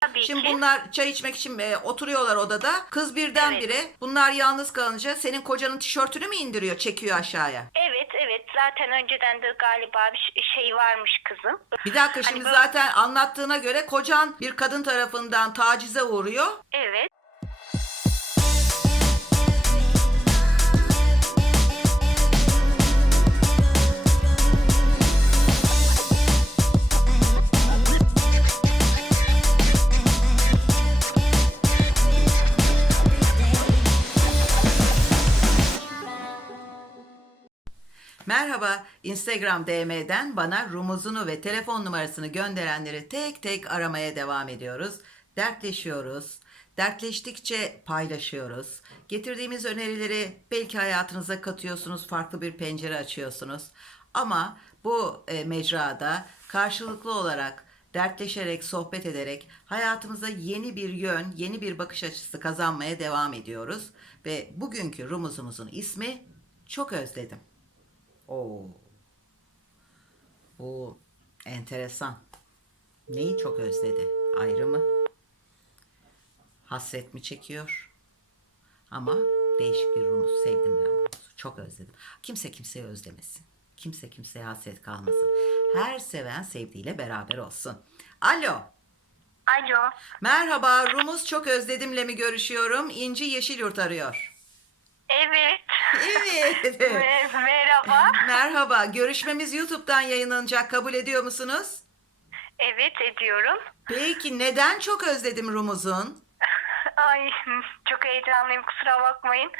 Tabii Şimdi ki. bunlar çay içmek için e, oturuyorlar odada. Kız birdenbire bunlar yalnız kalınca senin kocanın tişörtünü mü indiriyor, çekiyor aşağıya? Evet evet zaten önceden de galiba bir şey varmış kızım. Bir dakika Hani şimdi böyle- zaten anlattığına göre kocan bir kadın tarafından tacize uğruyor. Evet. Merhaba, Instagram DM'den bana rumuzunu ve telefon numarasını gönderenleri tek tek aramaya devam ediyoruz. Dertleşiyoruz. Dertleştikçe paylaşıyoruz. Getirdiğimiz önerileri belki hayatınıza katıyorsunuz, farklı bir pencere açıyorsunuz. Ama bu e, mecrada karşılıklı olarak dertleşerek, sohbet ederek hayatımıza yeni bir yön, yeni bir bakış açısı kazanmaya devam ediyoruz. Ve bugünkü rumuzumuzun ismi Çok Özledim. Oo. Bu enteresan. Neyi çok özledi? Ayrı mı? Hasret mi çekiyor? Ama değişik bir rumuz. Sevdim ben rumuzu. Çok özledim. Kimse kimseyi özlemesin. Kimse kimseye hasret kalmasın. Her seven sevdiğiyle beraber olsun. Alo. Alo. Merhaba. Rumuz çok özledimle mi görüşüyorum? İnci Yeşilyurt arıyor. Evet. Evet. Me- Merhaba. Merhaba. Görüşmemiz YouTube'dan yayınlanacak. Kabul ediyor musunuz? Evet ediyorum. Peki neden çok özledim Rumuz'un? Ay çok heyecanlıyım kusura bakmayın.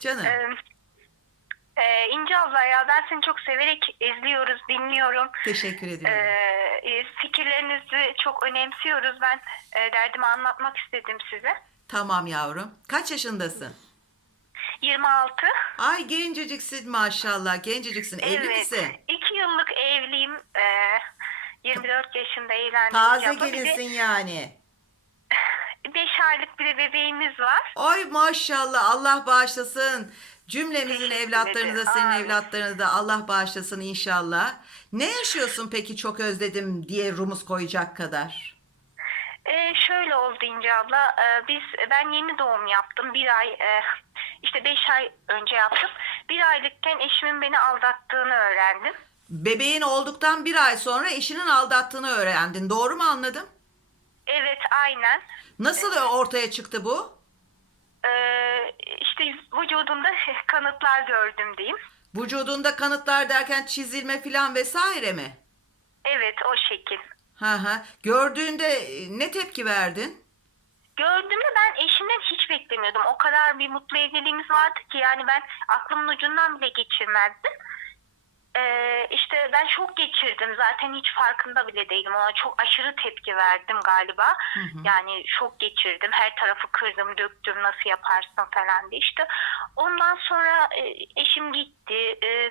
Canım. Ee, e, İnce abla ya ben seni çok severek izliyoruz, dinliyorum. Teşekkür Ee, ediyorum. e, fikirlerinizi çok önemsiyoruz. Ben e, derdimi anlatmak istedim size. Tamam yavrum. Kaç yaşındasın? 26. Ay genceciksin maşallah. Genceciksin. Evli evet. misin? 2 yıllık evliyim. Ee, 24 yaşında evlendim. Taze de gelinsin yani. 5 aylık bir bebeğimiz var. Ay maşallah Allah bağışlasın. Cümlemizin evlatlarını da senin evlatlarını da Allah bağışlasın inşallah. Ne yaşıyorsun peki çok özledim diye Rumuz koyacak kadar? Ee, şöyle oldu İnce abla. Ee, biz ben yeni doğum yaptım. Bir ay e, işte beş ay önce yaptım. Bir aylıkken eşimin beni aldattığını öğrendim. Bebeğin olduktan bir ay sonra eşinin aldattığını öğrendin. Doğru mu anladım? Evet aynen. Nasıl ortaya çıktı bu? Ee, işte vücudumda kanıtlar gördüm diyeyim. Vücudunda kanıtlar derken çizilme falan vesaire mi? Evet o şekil. Ha ha. Gördüğünde e, ne tepki verdin? Gördüğümde ben eşimden hiç beklemiyordum. O kadar bir mutlu evliliğimiz vardı ki yani ben aklımın ucundan bile geçirmezdim. Ee, işte ben şok geçirdim. Zaten hiç farkında bile değilim. Ona çok aşırı tepki verdim galiba. Yani şok geçirdim. Her tarafı kırdım, döktüm. Nasıl yaparsın falan diye. İşte ondan sonra e, eşim gitti. E,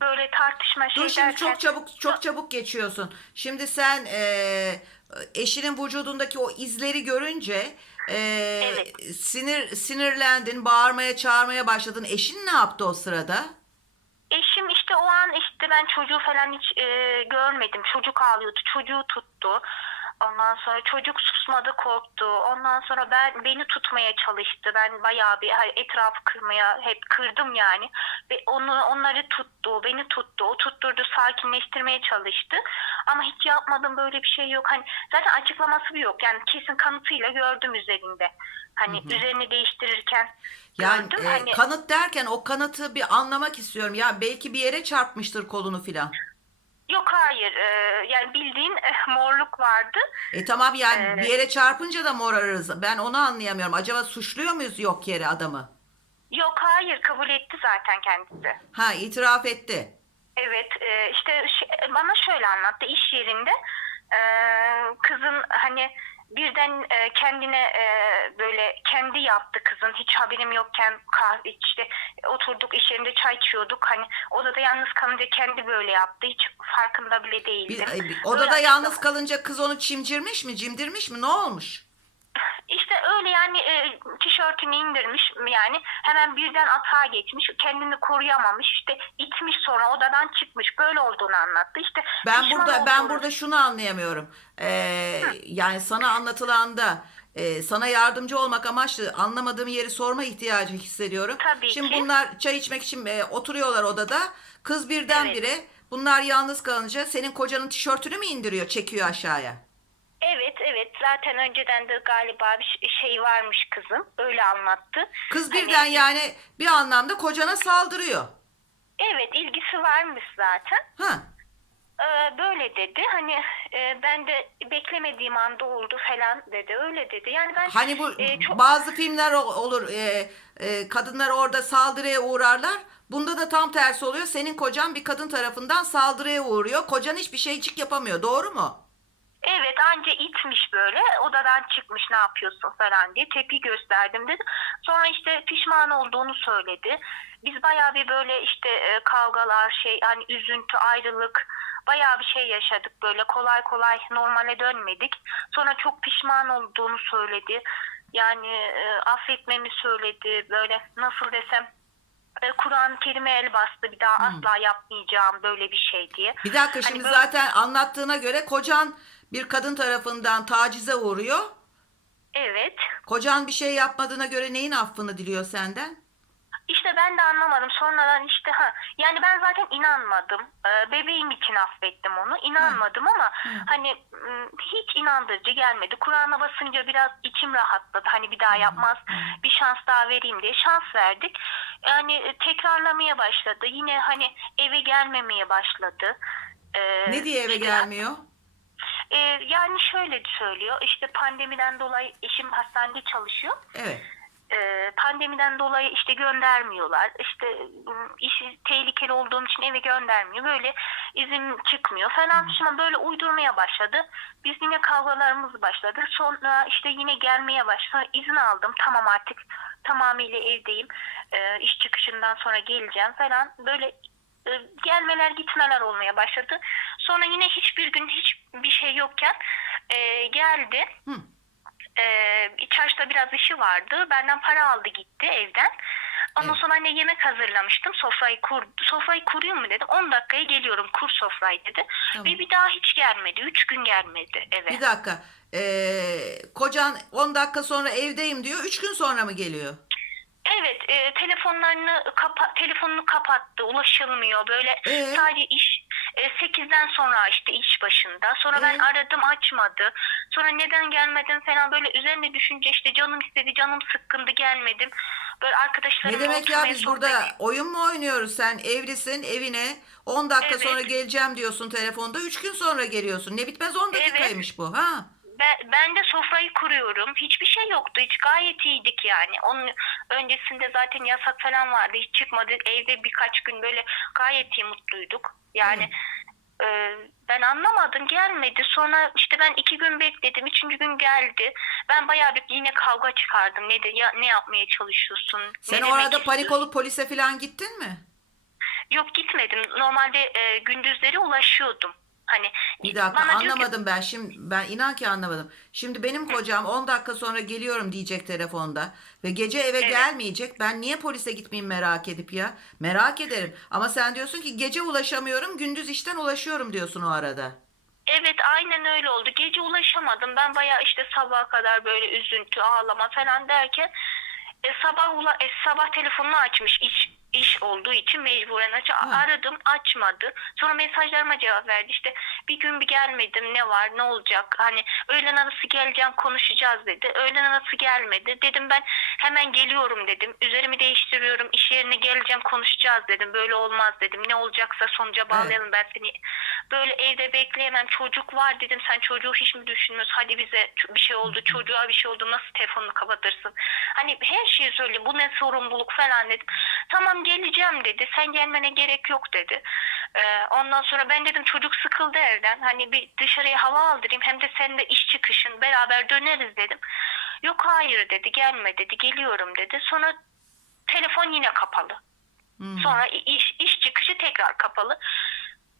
böyle tartışma şey Dur şimdi çok çabuk çok çabuk geçiyorsun. Şimdi sen e, eşinin vücudundaki o izleri görünce e, Evet. sinir sinirlendin, bağırmaya, çağırmaya başladın. Eşin ne yaptı o sırada? Eşim işte o an işte ben çocuğu falan hiç e, görmedim. Çocuk ağlıyordu. Çocuğu tuttu. Ondan sonra çocuk susmadı korktu. Ondan sonra ben beni tutmaya çalıştı. Ben bayağı bir etrafı kırmaya hep kırdım yani. Ve onu onları tuttu, beni tuttu. O tutturdu, sakinleştirmeye çalıştı. Ama hiç yapmadım böyle bir şey yok. Hani zaten açıklaması bir yok. Yani kesin kanıtıyla gördüm üzerinde. Hani üzerini değiştirirken Yani gördüm. e, hani kanıt derken o kanıtı bir anlamak istiyorum. Ya belki bir yere çarpmıştır kolunu filan. Yok hayır Ee, yani bildiğin eh, morluk vardı. E tamam yani Evet. bir yere çarpınca da morarırız. Ben onu anlayamıyorum. Acaba suçluyor muyuz yok yere adamı? Yok hayır kabul etti zaten kendisi. Ha itiraf etti. Evet e, işte ş- bana şöyle anlattı iş yerinde e, kızın hani birden e, kendine e, böyle kendi yaptı kızın hiç haberim yokken kahve işte oturduk iş yerinde çay içiyorduk hani odada yalnız kalınca kendi böyle yaptı hiç farkında bile değildim. bir- odada Böyle yalnız kalınca kız onu çimcirmiş mi, cimdirmiş mi? Ne olmuş? İşte öyle yani e, tişörtünü indirmiş yani hemen birden atağa geçmiş kendini koruyamamış işte itmiş sonra odadan çıkmış böyle olduğunu anlattı işte Ben burada ben olduğunu- burada şunu anlayamıyorum. Ee, yani sana anlatılanda e, sana yardımcı olmak amaçlı anlamadığım yeri sorma ihtiyacı hissediyorum. Tabii Şimdi ki. bunlar çay içmek için e, oturuyorlar odada. Kız birdenbire bunlar yalnız kalınca senin kocanın tişörtünü mü indiriyor, çekiyor aşağıya? Evet evet zaten önceden de galiba bir şey varmış kızım öyle anlattı. Kız Hani- birden yani bir anlamda kocana saldırıyor. Evet ilgisi varmış zaten. Ha. Ee, böyle dedi hani e, ben de beklemediğim anda oldu falan dedi öyle dedi. Yani ben Hani bu e, çok bazı filmler ol- olur e, e, kadınlar orada saldırıya uğrarlar. Bunda da tam tersi oluyor. Senin kocan bir kadın tarafından saldırıya uğruyor. Kocan hiçbir şeycik yapamıyor. Doğru mu? Evet anca itmiş böyle odadan çıkmış ne yapıyorsun falan diye tepki gösterdim dedi. Sonra işte pişman olduğunu söyledi. Biz bayağı bir böyle işte e, kavgalar şey hani üzüntü ayrılık bayağı bir şey yaşadık böyle kolay kolay normale dönmedik. Sonra çok pişman olduğunu söyledi. Yani e, affetmemi söyledi böyle nasıl desem e, Kur'an-ı Kerim'e el bastı bir daha asla yapmayacağım böyle bir şey diye. Bir dakika Hani şimdi böyle- zaten anlattığına göre kocan bir kadın tarafından tacize uğruyor. Evet. Kocan bir şey yapmadığına göre neyin affını diliyor senden? İşte ben de anlamadım. Sonradan işte ha yani ben zaten inanmadım. Ee, bebeğim için affettim onu. İnanmadım ama hani m, hiç inandırıcı gelmedi. Kur'an'a basınca biraz içim rahatladı. Hani bir daha yapmaz. Bir şans daha vereyim diye şans verdik. Yani e, tekrarlamaya başladı. Yine hani eve gelmemeye başladı. Ee, Ne diye eve işte- gelmiyor? Ee, yani şöyle söylüyor. İşte pandemiden dolayı eşim hastanede çalışıyor Evet. e, pandemiden dolayı işte göndermiyorlar. İşte m, işi tehlikeli olduğum için eve göndermiyor. Böyle izin çıkmıyor falan filan böyle uydurmaya başladı. Biz yine kavgalarımız başladı. Sonra işte yine gelmeye başladı. İzin aldım. Tamam artık tamamıyla evdeyim. E, iş çıkışından sonra geleceğim falan. Böyle e, gelmeler gitmeler olmaya başladı. Sonra yine hiçbir gün hiçbir şey yokken e, geldi. Hı. Ee, çarşıda biraz işi vardı. Benden para aldı gitti evden. Ondan Evet. sonra anne yemek hazırlamıştım. Sofrayı kur, sofrayı kurayım mı dedim. 10 dakikaya geliyorum kur sofrayı dedi. Tamam. Ve bir daha hiç gelmedi. 3 gün gelmedi eve. Bir dakika. Ee, kocan 10 dakika sonra evdeyim diyor. 3 gün sonra mı geliyor? Evet e, telefonlarını kapa telefonunu kapattı. Ulaşılmıyor. Böyle Ee? sadece iş e, 8'den sonra işte iş başında. Sonra ben Ee? aradım açmadı. Sonra neden gelmedin falan böyle üzerine düşünce işte canım istedi canım sıkkındı gelmedim. Böyle arkadaşlarımla Ne demek ya oturmaya, biz sohbet- burada oyun mu oynuyoruz? Sen evlisin evine 10 dakika Evet. sonra geleceğim diyorsun telefonda 3 gün sonra geliyorsun. Ne bitmez 10 dakikaymış bu ha? Ben, ben de sofrayı kuruyorum. Hiçbir şey yoktu. Hiç gayet iyiydik yani. Onun öncesinde zaten yasak falan vardı. Hiç çıkmadı. Evde birkaç gün böyle gayet iyi mutluyduk. Yani e, ben anlamadım. Gelmedi. Sonra işte ben iki gün bekledim. Üçüncü gün geldi. Ben bayağı bir yine kavga çıkardım. Ne de ya, ne yapmaya çalışıyorsun? Sen orada panik istiyorsun? olup polise falan gittin mi? Yok gitmedim. Normalde e, gündüzleri ulaşıyordum. Hani Bir dakika bana diyor ki- anlamadım ben şimdi ben inan ki anlamadım. Şimdi benim kocam 10 dakika sonra geliyorum diyecek telefonda ve gece eve Evet. gelmeyecek. Ben niye polise gitmeyeyim merak edip ya? Merak ederim. Ama sen diyorsun ki gece ulaşamıyorum, gündüz işten ulaşıyorum diyorsun o arada. Evet aynen öyle oldu. Gece ulaşamadım. Ben bayağı işte sabaha kadar böyle üzüntü, ağlama falan derken e, sabah ula, e, sabah telefonunu açmış iş iş olduğu için mecburen aç Ha. aradım açmadı. Sonra mesajlarıma cevap verdi. İşte bir gün bir gelmedim ne var ne olacak hani öğlen arası geleceğim konuşacağız dedi. Öğlen arası gelmedi. Dedim ben hemen geliyorum dedim. Üzerimi değiştiriyorum iş yerine geleceğim konuşacağız dedim. Böyle olmaz dedim. Ne olacaksa sonuca bağlayalım ben seni böyle evde bekleyemem çocuk var dedim sen çocuğu hiç mi düşünmüyorsun hadi bize bir şey oldu çocuğa bir şey oldu nasıl telefonunu kapatırsın hani her şeyi söyle bu ne sorumluluk falan dedim tamam geleceğim dedi sen gelmene gerek yok dedi Ee, ondan sonra ben dedim çocuk sıkıldı evden hani bir dışarıya hava aldırayım hem de sen de iş çıkışın beraber döneriz dedim yok hayır dedi gelme dedi geliyorum dedi sonra telefon yine kapalı Hmm. Sonra iş, iş çıkışı tekrar kapalı.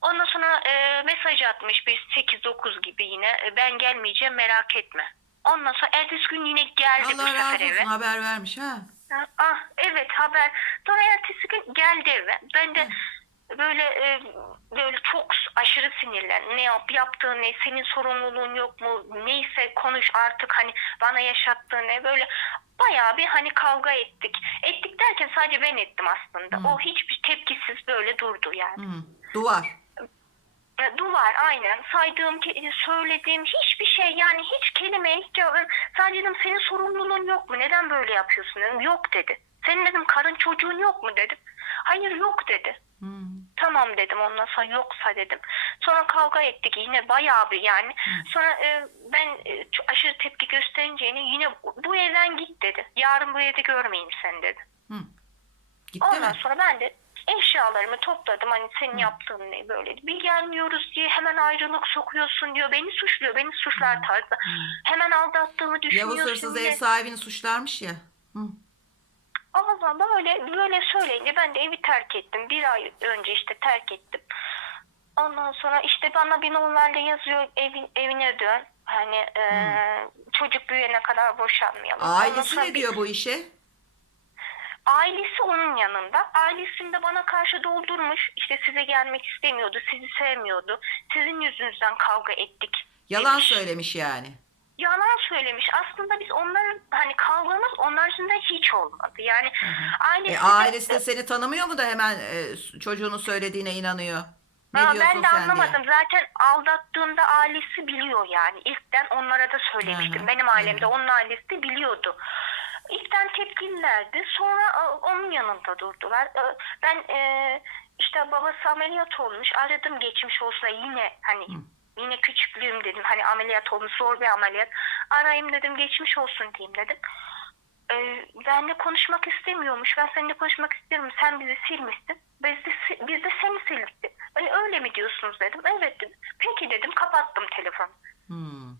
Ondan sonra e, mesaj atmış bir 8-9 gibi yine. E, ben gelmeyeceğim merak etme. Ondan sonra ertesi gün yine geldi bu Allah sefer razı eve. olsun haber vermiş ha. Ah evet haber. Sonra ertesi gün geldi eve. Ben de böyle e, böyle çok aşırı sinirlen. Ne yap yaptığın ne senin sorumluluğun yok mu? Neyse konuş artık hani bana yaşattığın ne böyle bayağı bir hani kavga ettik. Ettik derken sadece ben ettim aslında. Hmm. O hiçbir tepkisiz böyle durdu yani. Hı. Duvar. E, Duvar aynen. Saydığım ke- söylediğim hiçbir şey yani hiç kelime hiç sadece dedim senin sorumluluğun yok mu? Neden böyle yapıyorsun? dedim. Yok dedi. Senin dedim karın çocuğun yok mu? dedim. Hayır yok dedi. Hı. tamam dedim. Ondan sonra yoksa dedim. Sonra kavga ettik yine bayağı bir yani. Sonra e, ben e, aşırı tepki gösterince yine bu evden git dedi. Yarın bu evde görmeyeyim seni dedi. Hı. Gitti Ondan mi? sonra ben de eşyalarımı topladım. Hani senin yaptığın ne böyle. Bir gelmiyoruz diye hemen ayrılık sokuyorsun diyor. Beni suçluyor. Beni suçlar tarzı. Hemen aldattığımı düşünüyorsun. Yavuz hırsız diye. ev sahibini suçlarmış ya. Hı. Allah böyle böyle söyleyince ben de evi terk ettim. Bir ay önce işte terk ettim. Ondan sonra işte bana bir normalde yazıyor evin, evine dön. Hani e, çocuk büyüyene kadar boşanmayalım. Ailesi ne diyor bu işe? Ailesi onun yanında. Ailesini de bana karşı doldurmuş. İşte size gelmek istemiyordu, sizi sevmiyordu. Sizin yüzünüzden kavga ettik. Yalan demiş. söylemiş yani. Yalan söylemiş. Aslında biz onların hani kavgamız onlar yüzünden hiç olmadı. Yani ailesi, E, de- ailesi de seni tanımıyor mu da hemen e, çocuğunun söylediğine inanıyor? Ne Aa, ben de anlamadım. diye. Zaten aldattığımda ailesi biliyor yani. İlkten onlara da söylemiştim. Hı hı, Benim ailemde hı hı. onun ailesi de biliyordu. İlkten tepkililerdi. Sonra e, onun yanında durdular. E, Ben e, işte babası ameliyat olmuş. Aradım geçmiş olsa yine hani yine küçüklüğüm dedim. Hani ameliyat olmuş zor bir ameliyat. Arayayım dedim geçmiş olsun diyeyim dedim. Ee, benle konuşmak istemiyormuş. Ben seninle konuşmak istiyorum. Sen bizi silmişsin. Biz de, biz de seni sildik. Ben öyle mi diyorsunuz dedim. Evet dedim. Peki dedim. Kapattım telefonu. Hmm.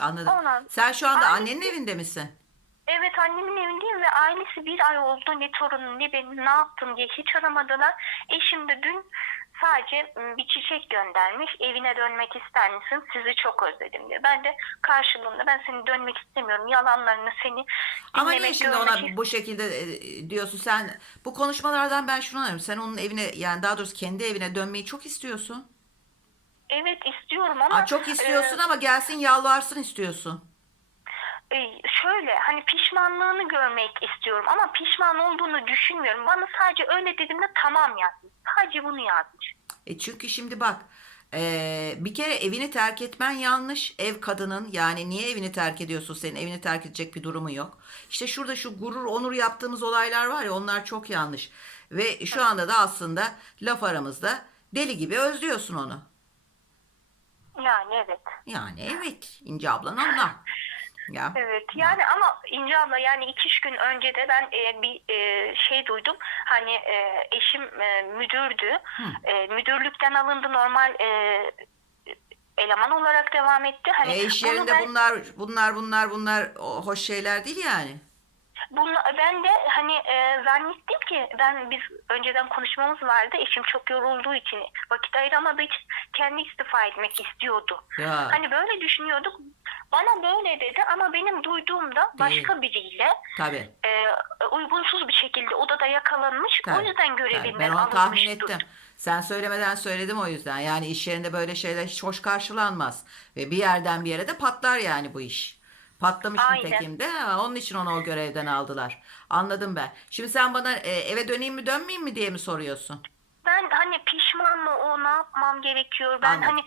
Anladım. Ondan- Sen şu anda annenin evinde misin? Evet annemin evindeyim ve ailesi bir ay oldu. Ne torunum ne benim ne yaptım diye hiç aramadılar. Eşim de dün sadece m, bir çiçek göndermiş. Evine dönmek ister misin? Sizi çok özledim diye. Ben de karşılığında ben seni dönmek istemiyorum. Yalanlarını seni Ama dinlemek, niye şimdi görmek ona bu şekilde e, diyorsun sen bu konuşmalardan ben şunu anlıyorum. Sen onun evine yani daha doğrusu kendi evine dönmeyi çok istiyorsun. Evet istiyorum ama Aa, çok istiyorsun e, ama gelsin yalvarsın istiyorsun. E, şöyle hani pişmanlığını görmek istiyorum ama pişman olduğunu düşünmüyorum. Bana sadece öyle dediğimde tamam yazmış. Sadece bunu yazmış. E çünkü şimdi bak e, bir kere evini terk etmen yanlış. Ev kadının yani niye evini terk ediyorsun senin evini terk edecek bir durumu yok. İşte şurada şu gurur onur yaptığımız olaylar var ya onlar çok yanlış. Ve şu anda da aslında laf aramızda deli gibi özlüyorsun onu. Yani evet. Yani evet İnce ablan anla. Ya. Evet yani ama İnce abla yani iki üç gün önce de ben e, bir e, şey duydum. Hani e, eşim e, müdürdü. E, müdürlükten alındı normal e, eleman olarak devam etti. Hani E iş yerinde ben- bunlar bunlar bunlar bunlar hoş şeyler değil yani. Bunu, ben de hani e, zannettim ki ben biz önceden konuşmamız vardı. Eşim çok yorulduğu için vakit ayıramadığı için kendi istifa etmek istiyordu. Ya. Hani böyle düşünüyorduk. Bana böyle dedi ama benim duyduğumda başka biriyle Tabii. e, uygunsuz bir şekilde odada yakalanmış. Tabii, o yüzden tabii. görevinden Ben onu tahmin ettim. Sen söylemeden söyledim o yüzden. Yani iş yerinde böyle şeyler hiç hoş karşılanmaz. Ve bir yerden bir yere de patlar yani bu iş. Patlamış Aynen. nitekim de onun için onu o görevden aldılar. Anladım ben. Şimdi sen bana e, eve döneyim mi dönmeyeyim mi diye mi soruyorsun? Ben hani pişman mı o ne yapmam gerekiyor? Ben Anladım. hani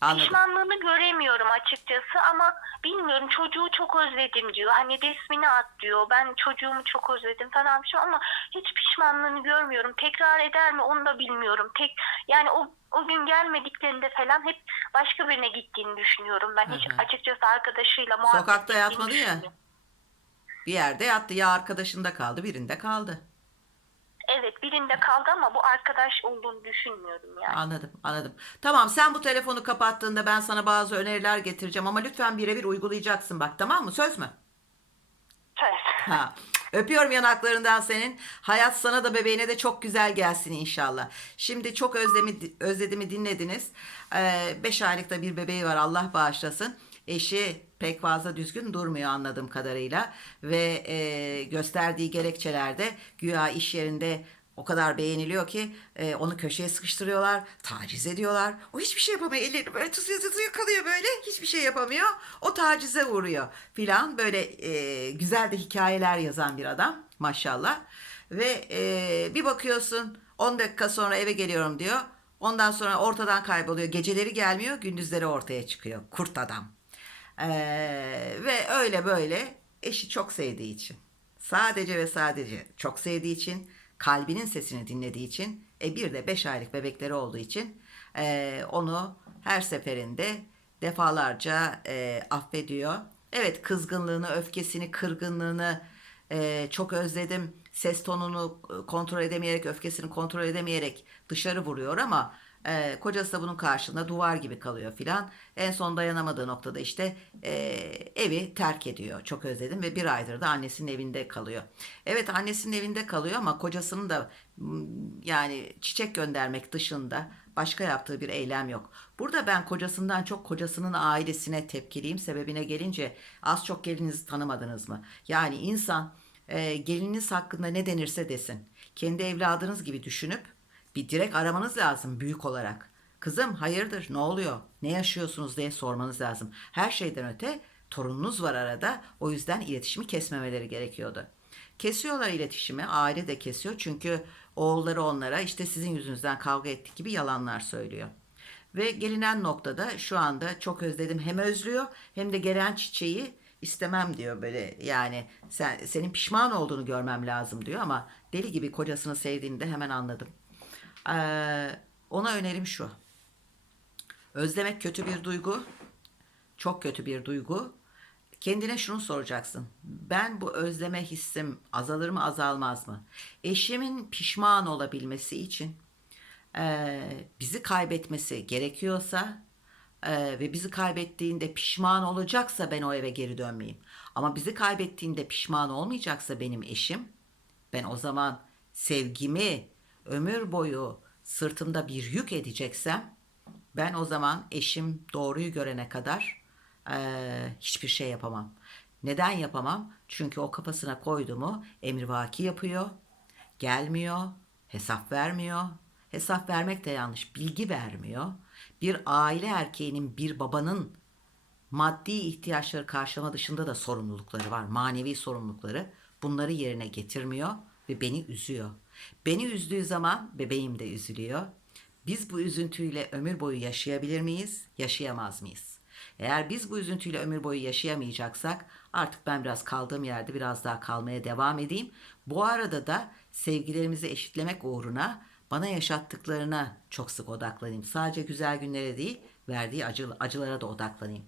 Anladım. pişmanlığını göremiyorum açıkçası ama bilmiyorum çocuğu çok özledim diyor. Hani resmini at diyor. Ben çocuğumu çok özledim falan bir şey ama hiç pişmanlığını görmüyorum. Tekrar eder mi onu da bilmiyorum. Tek yani o o gün gelmediklerinde falan hep başka birine gittiğini düşünüyorum. Ben hiç açıkçası arkadaşıyla muhabbet Sokakta yatmadı ya. Bir yerde yattı ya arkadaşında kaldı birinde kaldı. Evet birinde kaldı ama bu arkadaş olduğunu düşünmüyorum yani. Anladım, anladım. Tamam, sen bu telefonu kapattığında ben sana bazı öneriler getireceğim ama lütfen birebir uygulayacaksın bak, tamam mı? Söz mü? Söz. Ha. Öpüyorum yanaklarından senin. Hayat sana da bebeğine de çok güzel gelsin inşallah. Şimdi çok özlemi, özledimi dinlediniz. 5 aylıkta bir bebeği var Allah bağışlasın. Eşi pek fazla düzgün durmuyor anladığım kadarıyla ve e, gösterdiği gerekçelerde güya iş yerinde o kadar beğeniliyor ki e, onu köşeye sıkıştırıyorlar, taciz ediyorlar. O hiçbir şey yapamıyor. Ellerini böyle tutuyor tutuyor kalıyor böyle. Hiçbir şey yapamıyor. O tacize uğruyor filan. Böyle e, güzel de hikayeler yazan bir adam maşallah. Ve e, bir bakıyorsun 10 dakika sonra eve geliyorum diyor. Ondan sonra ortadan kayboluyor. Geceleri gelmiyor, gündüzleri ortaya çıkıyor. Kurt adam. Ee, ve öyle böyle eşi çok sevdiği için. Sadece ve sadece çok sevdiği için, kalbinin sesini dinlediği için, e bir de 5 aylık bebekleri olduğu için e, onu her seferinde defalarca e, affediyor. Evet kızgınlığını, öfkesini, kırgınlığını e, çok özledim. Ses tonunu e, kontrol edemeyerek, öfkesini kontrol edemeyerek dışarı vuruyor ama e, kocası da bunun karşılığında duvar gibi kalıyor filan. En son dayanamadığı noktada işte e, evi terk ediyor. Çok özledim ve bir aydır da annesinin evinde kalıyor. Evet annesinin evinde kalıyor ama kocasının da yani çiçek göndermek dışında başka yaptığı bir eylem yok. Burada ben kocasından çok kocasının ailesine tepkiliyim. Sebebine gelince az çok gelinizi tanımadınız mı? Yani insan e, gelininiz hakkında ne denirse desin. Kendi evladınız gibi düşünüp bir direkt aramanız lazım büyük olarak. Kızım hayırdır ne oluyor ne yaşıyorsunuz diye sormanız lazım. Her şeyden öte torununuz var arada o yüzden iletişimi kesmemeleri gerekiyordu. Kesiyorlar iletişimi aile de kesiyor çünkü oğulları onlara işte sizin yüzünüzden kavga ettik gibi yalanlar söylüyor. Ve gelinen noktada şu anda çok özledim hem özlüyor hem de gelen çiçeği istemem diyor böyle yani sen senin pişman olduğunu görmem lazım diyor ama deli gibi kocasını sevdiğini de hemen anladım. Ee, ona önerim şu. Özlemek kötü bir duygu. Çok kötü bir duygu. Kendine şunu soracaksın. Ben bu özleme hissim azalır mı azalmaz mı? Eşimin pişman olabilmesi için e, bizi kaybetmesi gerekiyorsa e, ve bizi kaybettiğinde pişman olacaksa ben o eve geri dönmeyeyim. Ama bizi kaybettiğinde pişman olmayacaksa benim eşim ben o zaman sevgimi ömür boyu sırtımda bir yük edeceksem ben o zaman eşim doğruyu görene kadar eee, hiçbir şey yapamam. Neden yapamam? Çünkü o kafasına koyduğumu emrivaki yapıyor, gelmiyor, hesap vermiyor. Hesap vermek de yanlış, bilgi vermiyor. Bir aile erkeğinin, bir babanın maddi ihtiyaçları karşılama dışında da sorumlulukları var. Manevi sorumlulukları. Bunları yerine getirmiyor ve beni üzüyor. Beni üzdüğü zaman bebeğim de üzülüyor. Biz bu üzüntüyle ömür boyu yaşayabilir miyiz? Yaşayamaz mıyız? Eğer biz bu üzüntüyle ömür boyu yaşayamayacaksak artık ben biraz kaldığım yerde biraz daha kalmaya devam edeyim. Bu arada da sevgilerimizi eşitlemek uğruna bana yaşattıklarına çok sık odaklanayım. Sadece güzel günlere değil, verdiği acı, acılara da odaklanayım.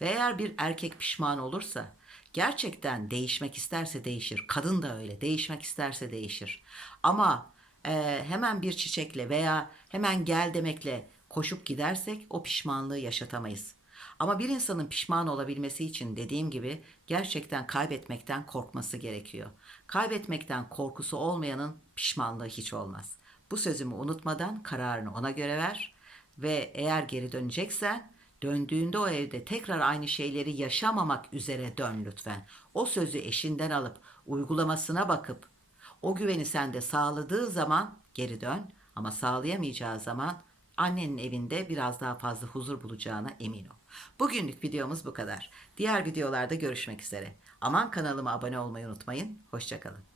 Ve eğer bir erkek pişman olursa, gerçekten değişmek isterse değişir. Kadın da öyle, değişmek isterse değişir. Ama e, hemen bir çiçekle veya hemen gel demekle koşup gidersek o pişmanlığı yaşatamayız. Ama bir insanın pişman olabilmesi için dediğim gibi gerçekten kaybetmekten korkması gerekiyor. Kaybetmekten korkusu olmayanın pişmanlığı hiç olmaz. Bu sözümü unutmadan kararını ona göre ver ve eğer geri döneceksen döndüğünde o evde tekrar aynı şeyleri yaşamamak üzere dön lütfen. O sözü eşinden alıp uygulamasına bakıp o güveni sende sağladığı zaman geri dön ama sağlayamayacağı zaman annenin evinde biraz daha fazla huzur bulacağına emin ol. Bugünlük videomuz bu kadar. Diğer videolarda görüşmek üzere. Aman kanalıma abone olmayı unutmayın. Hoşçakalın.